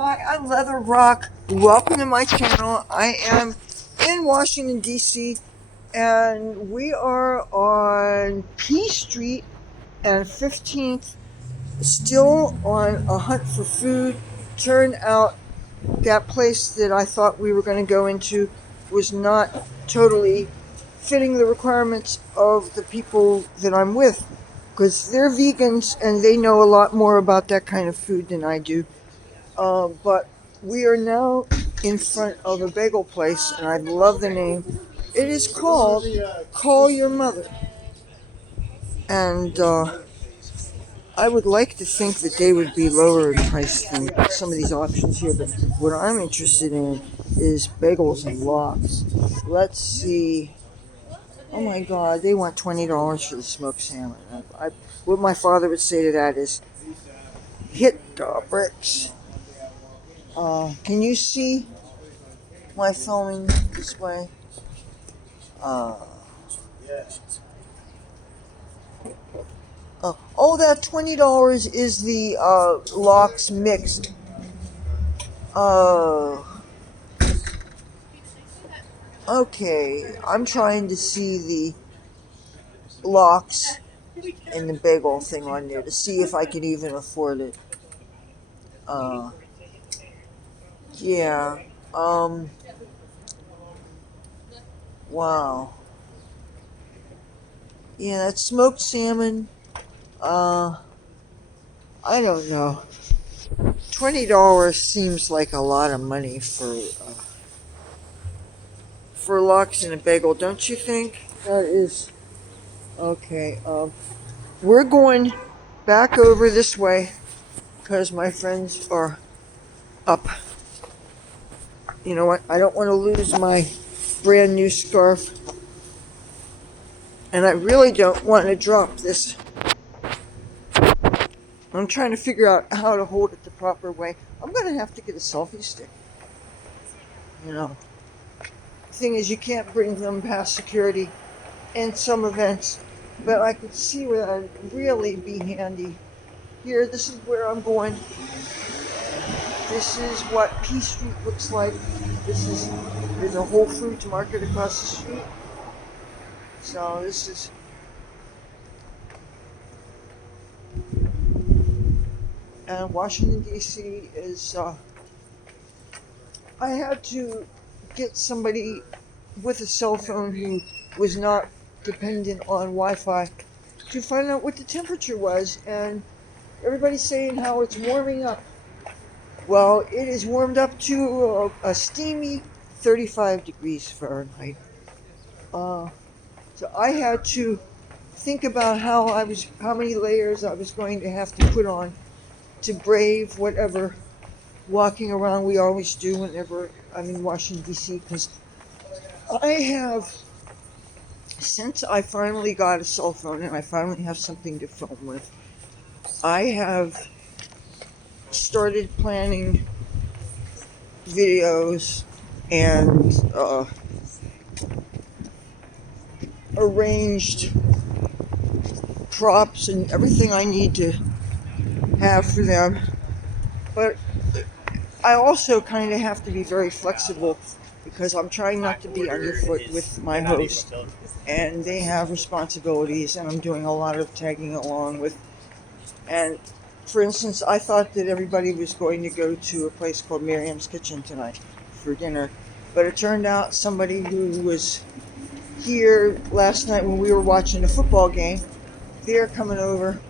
Hi, I'm Leather Rock. Welcome to my channel. I am in Washington, D.C., and we are on P Street and 15th, still on a hunt for food. Turned out that place that I thought we were going to go into was not totally fitting the requirements of the people that I'm with, because they're vegans and they know a lot more about that kind of food than I do. But we are now in front of a bagel place, and I love the name. It is called Call Your Mother. And I would like to think that they would be lower in price than some of these options here, but what I'm interested in is bagels and lox. Let's see. Oh my God, they want $20 for the smoked salmon. What my father would say to that is, hit the bricks. Can you see my filming this way? Uh, that $20 is the lox mixed. Uh, okay, I'm trying to see the lox and the bagel thing on there to see if I can even afford it. Uh, yeah. Um. Wow. Yeah, that smoked salmon. Uh, I don't know. $20 seems like a lot of money for lox and a bagel, don't you think? That is okay. We're going back over this way because my friends are up. You know what? I don't want to lose my brand new scarf, and I really don't want to drop this. I'm trying to figure out how to hold it the proper way. I'm going to have to get a selfie stick. You know, the thing is, you can't bring them past security in some events, but I could see where that would really be handy. Here, this is where I'm going. This is what P Street looks like. There's a Whole Foods market across the street. So this is, and Washington D.C. is, I had to get somebody with a cell phone who was not dependent on Wi-Fi to find out what the temperature was, and everybody's saying how it's warming up. Well, it is warmed up to a steamy 35 degrees Fahrenheit. Uh, so I had to think about how many layers I was going to have to put on to brave whatever walking around we always do whenever I'm in Washington D.C. Because I have, since I finally got a cell phone and I finally have something to film with, I have started planning videos and arranged props and everything I need to have for them. But I also kind of have to be very flexible because I'm trying not to be underfoot with my host, and they have responsibilities, and I'm doing a lot of tagging along with. And for instance, I thought that everybody was going to go to a place called Miriam's Kitchen tonight for dinner, but it turned out somebody who was here last night when we were watching the football game, they're coming over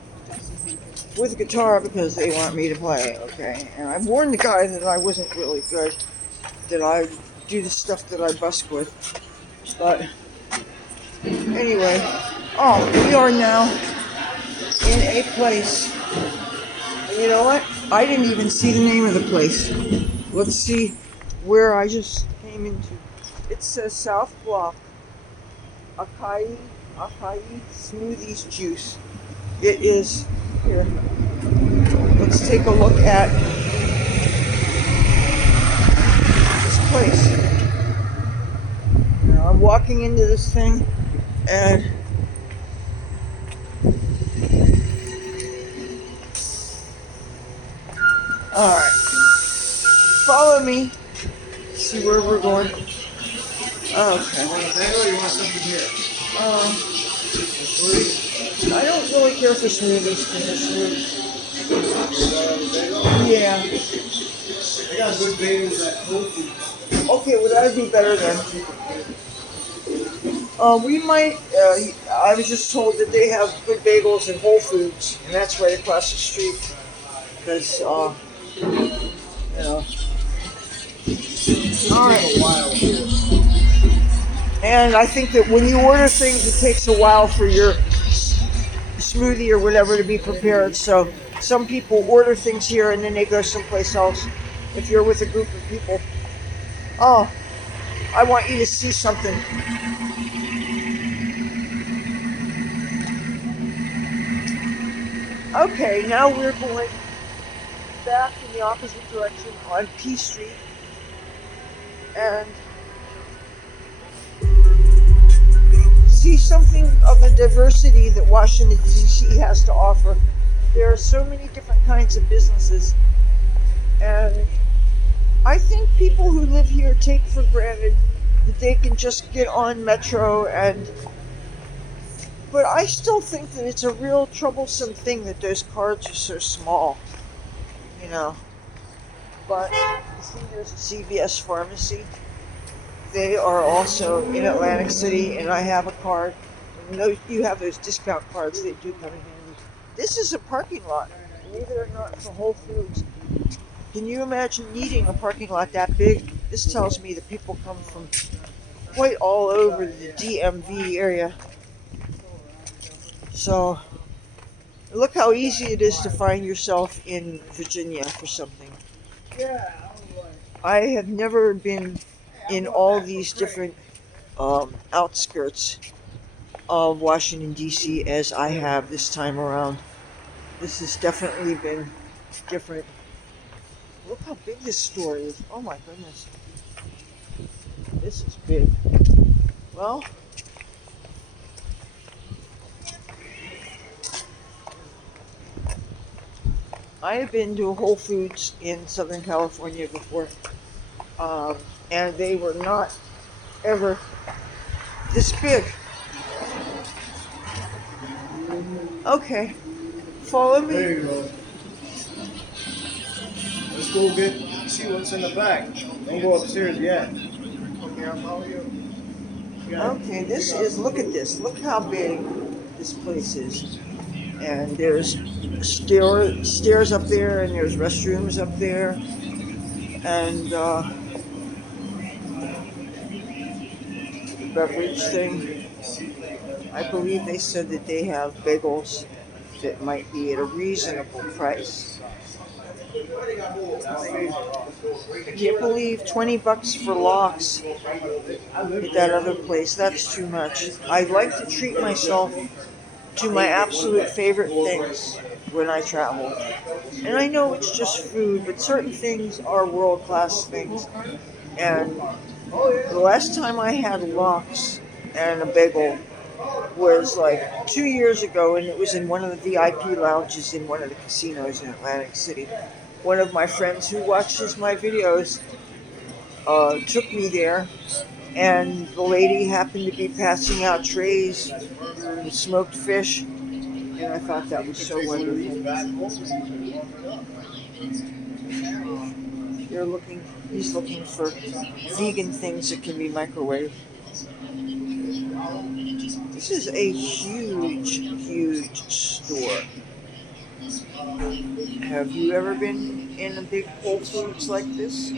with a guitar because they want me to play, okay? And I've warned the guy that I wasn't really good, that I do the stuff that I busk with. But anyway, we are now in a place. And you know what? I didn't even see the name of the place. Let's see where I just came into. It says South Block, Acai Smoothies Juice. It is here. Let's take a look at this place. Now I'm walking into this thing, and all right. follow me. See where we're going. Okay. You want a bagel or you want something here? Um, I don't really care for smoothies because they're smooth. Yeah. I got good bagels at Whole Foods. Okay, well that'd be better then. We might. I was just told that they have good bagels in Whole Foods, and that's right across the street. Because, you know. It's All gonna right. take a while. And I think that when you order things, it takes a while for your smoothie or whatever to be prepared. So some people order things here and then they go someplace else. If you're with a group of people, oh, I want you to see something. Okay, now we're going back in the opposite direction on P Street, and see something of the diversity that Washington, D.C. has to offer. There are so many different kinds of businesses, and I think people who live here take for granted that they can just get on Metro but I still think that it's a real troublesome thing that those cards are so small, you know. But you see there's a CVS pharmacy. They are also in Atlantic City, and I have a card. And you have those discount cards, they do come in handy. This is a parking lot, believe it or not, for Whole Foods. Can you imagine needing a parking lot that big? This tells me that people come from quite all over the DMV area. So, look how easy it is to find yourself in Virginia for something. I have never been in all these different outskirts of Washington, D.C. as I have this time around. This has definitely been different. Look how big this store is. Oh my goodness. This is big. Well, I have been to Whole Foods in Southern California before, and they were not ever this big. Okay, follow me. There you go. Let's go see what's in the back. Don't go upstairs yet. Okay, I'll follow you. Okay, look at this. Look how big this place is. And there's stairs up there, and there's restrooms up there. And the beverage thing. I believe they said that they have bagels that might be at a reasonable price. I can't believe $20 for lox at that other place. That's too much. I like to treat myself to my absolute favorite things when I travel. And I know it's just food, but certain things are world-class things. And the last time I had lox and a bagel was like 2 years ago, and it was in one of the VIP lounges in one of the casinos in Atlantic City. One of my friends who watches my videos took me there, and the lady happened to be passing out trays with smoked fish, and I thought that was so wonderful. He's looking for vegan things that can be microwaved. This is a huge store. Have you ever been in a big Whole Foods like this?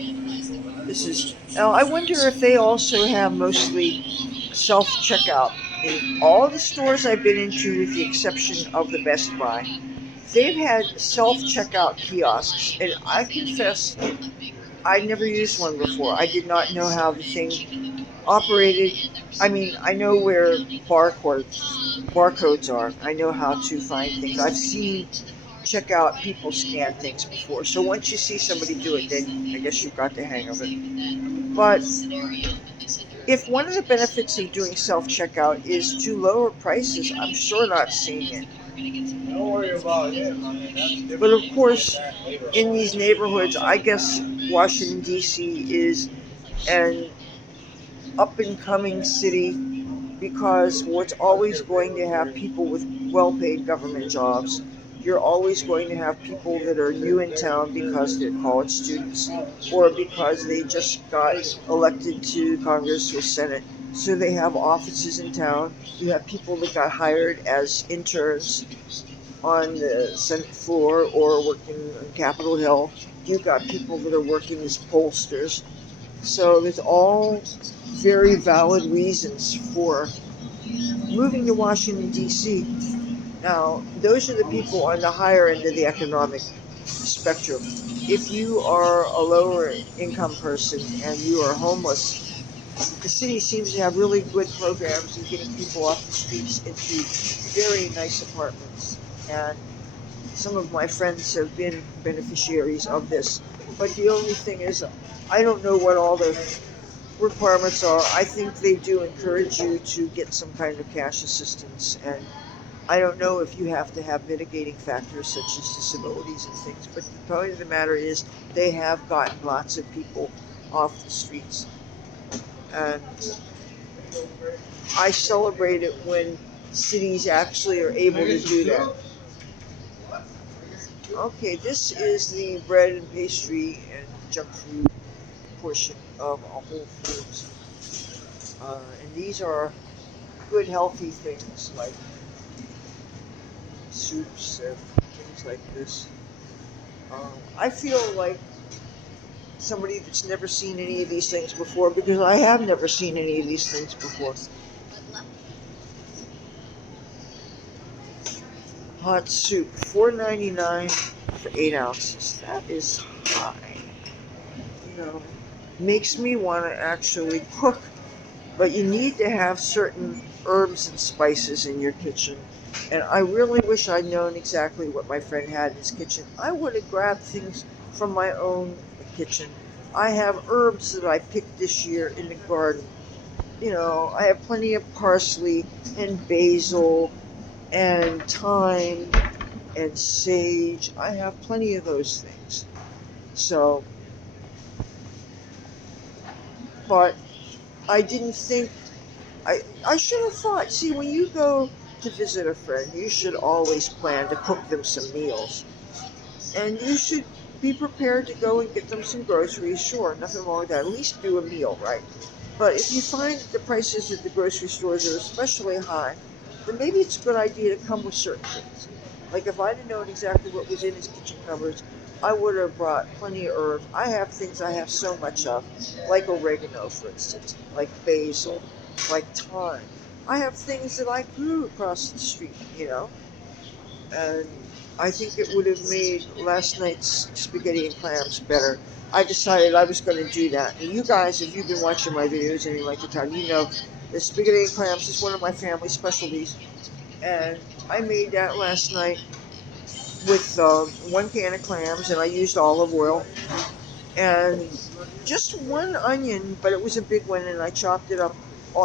Now I wonder if they also have mostly self-checkout. In all the stores I've been into, with the exception of the Best Buy, they've had self-checkout kiosks, and I confess I never used one before. I did not know how the thing operated. I mean, I know where barcodes are. I know how to find things. I've seen checkout people scan things before. So once you see somebody do it, then I guess you've got the hang of it. But if one of the benefits of doing self-checkout is to lower prices, I'm sure not seeing it. Don't worry about him. I mean, that's different. But of course, in these neighborhoods, I guess Washington, D.C. is an up and coming city because what's always going to have people with well paid government jobs. You're always going to have people that are new in town because they're college students or because they just got elected to Congress or Senate. So they have offices in town. You have people that got hired as interns on the Senate floor or working on Capitol Hill. You've got people that are working as pollsters. So there's all very valid reasons for moving to Washington, D.C. Now, those are the people on the higher end of the economic spectrum. If you are a lower income person and you are homeless, the city seems to have really good programs in getting people off the streets into very nice apartments. And some of my friends have been beneficiaries of this. But the only thing is, I don't know what all the requirements are. I think they do encourage you to get some kind of cash assistance, and I don't know if you have to have mitigating factors such as disabilities and things, but the point of the matter is they have gotten lots of people off the streets. And I celebrate it when cities actually are able to do that. Okay, this is the bread and pastry and junk food portion of a Whole Foods. And these are good healthy things like soups and things like this. I feel like somebody that's never seen any of these things before because I have never seen any of these things before. Hot soup, $4.99 for 8 ounces. That is high. You know, makes me want to actually cook, but you need to have certain herbs and spices in your kitchen. And I really wish I'd known exactly what my friend had in his kitchen. I would have grabbed things from my own kitchen. I have herbs that I picked this year in the garden. You know, I have plenty of parsley and basil and thyme and sage. I have plenty of those things. So, but I didn't think, I should have thought, see, when you go to visit a friend, you should always plan to cook them some meals. And you should be prepared to go and get them some groceries. Sure, nothing wrong with that. At least do a meal, right? But if you find that the prices at the grocery stores are especially high, then maybe it's a good idea to come with certain things. Like if I'd have known exactly what was in his kitchen cupboards, I would have brought plenty of herbs. I have things I have so much of, like oregano, for instance, like basil, like thyme. I have things that I grew across the street, you know, and I think it would have made last night's spaghetti and clams better. I decided I was going to do that. And you guys, if you've been watching my videos any length of time, you know that spaghetti and clams is one of my family specialties. And I made that last night with 1 can of clams, and I used olive oil and just one onion, but it was a big one, and I chopped it up.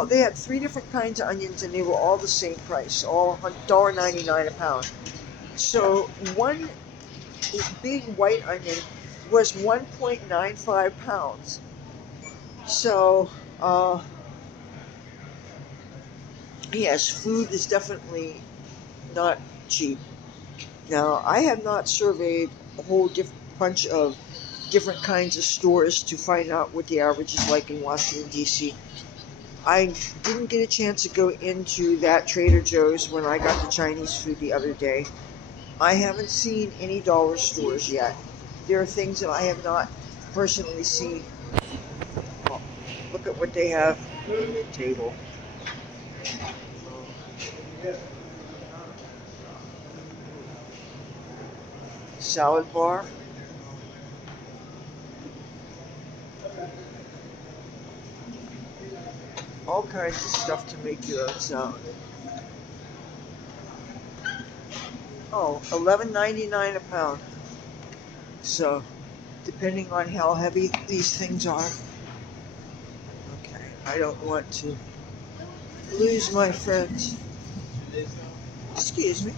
They had 3 different kinds of onions, and they were all the same price, all $1.99 a pound. So one big white onion was 1.95 pounds. So, yes, food is definitely not cheap. Now, I have not surveyed a whole bunch of different kinds of stores to find out what the average is like in Washington, D.C. I didn't get a chance to go into that Trader Joe's when I got the Chinese food the other day. I haven't seen any dollar stores yet. There are things that I have not personally seen. Well, look at what they have on the table. Salad bar. All kinds of stuff to make your own salad. Oh, $11.99 a pound. So, depending on how heavy these things are. Okay, I don't want to lose my friends. Excuse me.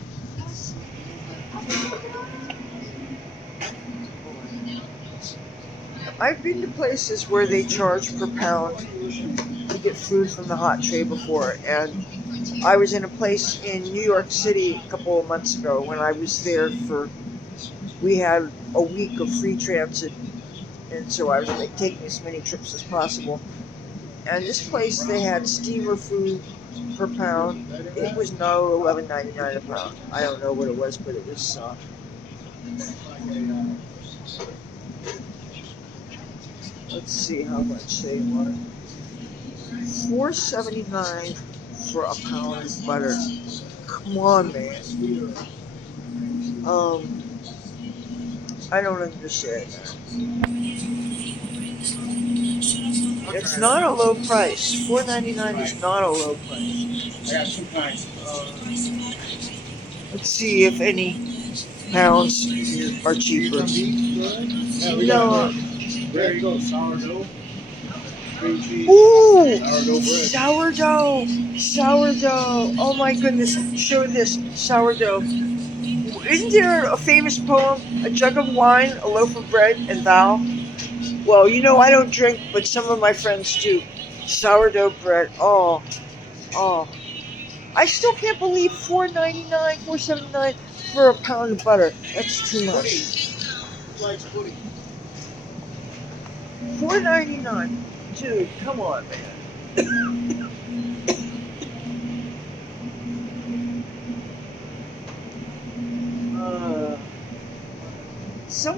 I've been to places where they charge per pound to get food from the hot tray before, and I was in a place in New York City a couple of months ago when I was there for. We had a week of free transit, and so I was like taking as many trips as possible. And this place, they had steamer food per pound. It was no 11.99 a pound. I don't know what it was, but it was. Let's see how much they want. $4.79 for a pound of butter. Come on, man. Um, I don't understand that. It's not a low price. $4.99 is not a low price. I got 2 pints. Let's see if any pounds are cheaper. Yeah, we No. got there you go, sourdough. Cream cheese. Ooh, Sourdough bread. sourdough. Oh my goodness! Show this sourdough. Isn't there a famous poem? A jug of wine, a loaf of bread, and thou. Well, you know I don't drink, but some of my friends do. Sourdough bread. Oh, oh. I still can't believe $4.99, $4.79 for a pound of butter. That's too much. $4.99, dude. Come on, man.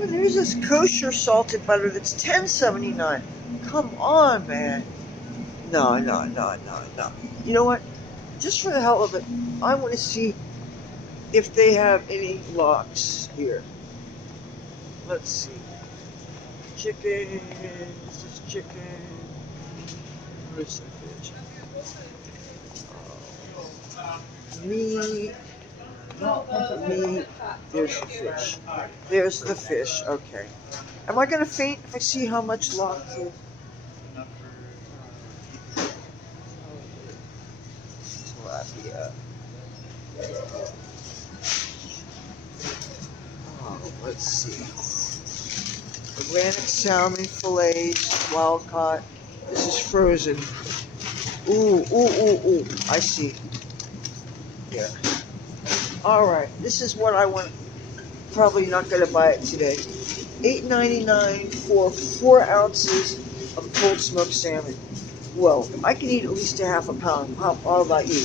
There's this kosher salted butter that's $10.79. Come on, man. No. You know what? Just for the hell of it, I want to see if they have any lox here. Let's see. Chicken. This is chicken. Where's the fish? Meat. Meat. There's the fish. There's the fish. Okay. Am I gonna faint if I see how much lox is? Tilapia. Oh, let's see. Atlantic salmon fillets, wild caught. This is frozen. Ooh. I see. Yeah. All right. This is what I want. Probably not gonna buy it today. $8.99 for 4 ounces of cold smoked salmon. Well, I can eat at least a half a pound. How about you?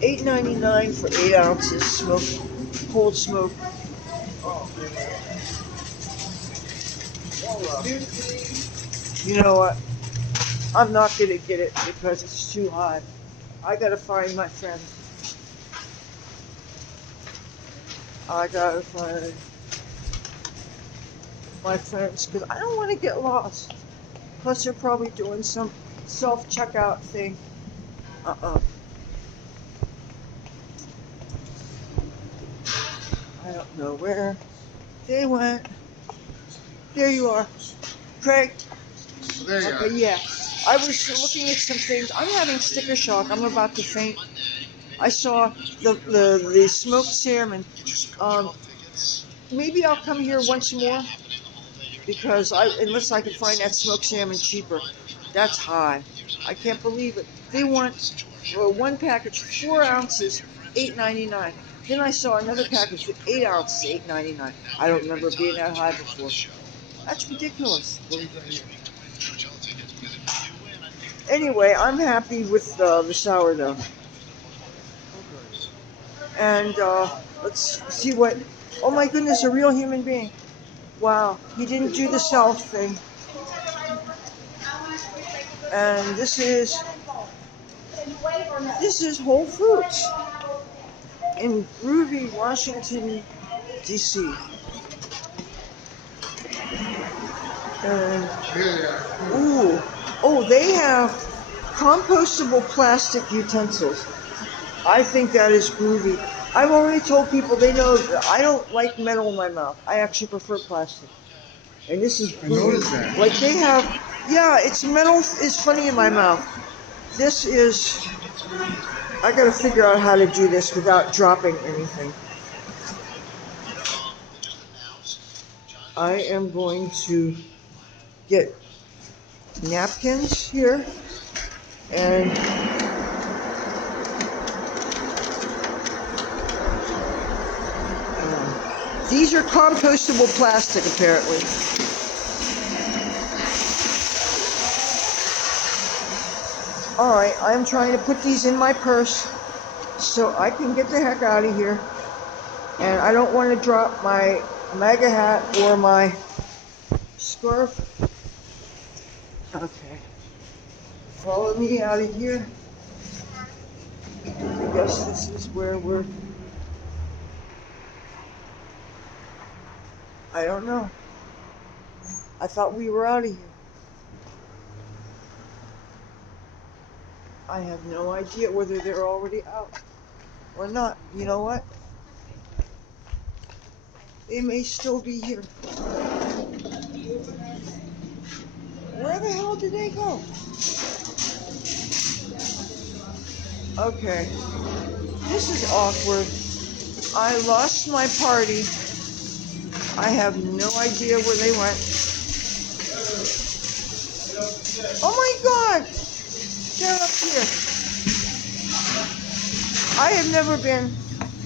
$8.99 for 8 ounces smoked, cold smoked. Oh. You know what? I'm not gonna get it because it's too hot. I gotta find my friend. I gotta find my friends because I don't want to get lost. Plus, they're probably doing some self-checkout thing. I don't know where they went. There you are, Craig. There you Okay, yeah. I was looking at some things. I'm having sticker shock. I'm about to faint. I saw the smoked salmon. Maybe I'll come here once more because unless I can find that smoked salmon cheaper. That's high. I can't believe it. They want one package, 4 ounces, $8.99. Then I saw another package with 8 ounces, $8.99. I don't remember being that high before. That's ridiculous. Anyway, I'm happy with the sourdough. And let's see what. Oh my goodness, a real human being. Wow, he didn't do the self thing. And this is Whole Foods in Groovy, Washington, D.C. And they have compostable plastic utensils. I think that is groovy. I've already told people they know that I don't like metal in my mouth. I actually prefer plastic. And this is groovy. I noticed that. Like they have, yeah, it's metal is funny in my mouth. This is, I gotta figure out how to do this without dropping anything. I am going to get napkins here, and these are compostable plastic apparently. Alright, I'm trying to put these in my purse so I can get the heck out of here. And I don't want to drop my MAGA hat or my scarf. Okay. Follow me out of here. I guess this is where we're... I don't know. I thought we were out of here. I have no idea whether they're already out or not. You know what? They may still be here. Where the hell did they go? Okay. This is awkward. I lost my party. I have no idea where they went. Oh my God! They're up here. I have never been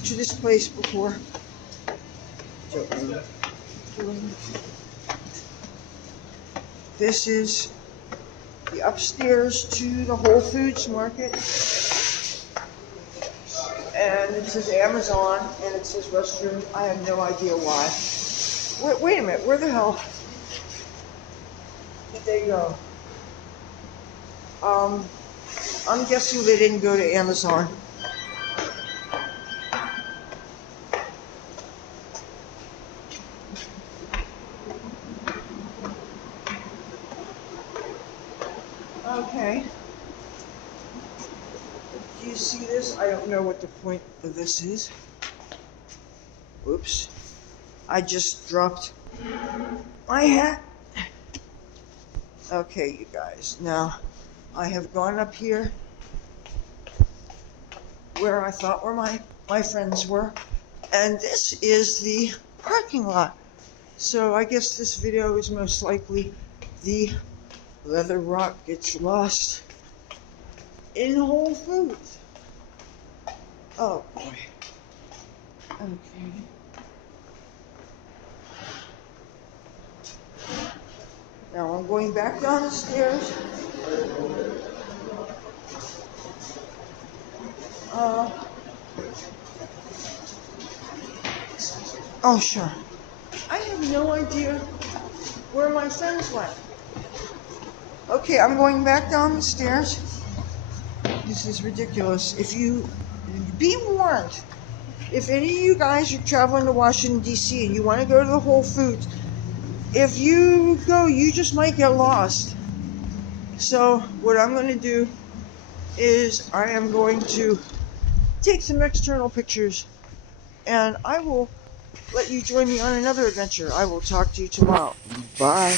to this place before. This is the upstairs to the Whole Foods market. And it says Amazon and it says restroom. I have no idea why. Wait a minute, where the hell did they go? I'm guessing they didn't go to Amazon. Okay. Do you see this? I don't know what the point of this is. Oops. I just dropped my hat. Okay, you guys. Now, I have gone up here where I thought where my friends were. And this is the parking lot. So I guess this video is most likely the leather rock gets lost in Whole Foods. Oh boy. Okay. Now I'm going back down the stairs. Oh sure. I have no idea where my friends went. Okay, I'm going back down the stairs. This is ridiculous. Be warned, if any of you guys are traveling to Washington, D.C. and you want to go to the Whole Foods, if you go, you just might get lost. So what I'm going to do is I am going to take some external pictures and I will let you join me on another adventure. I will talk to you tomorrow. Bye.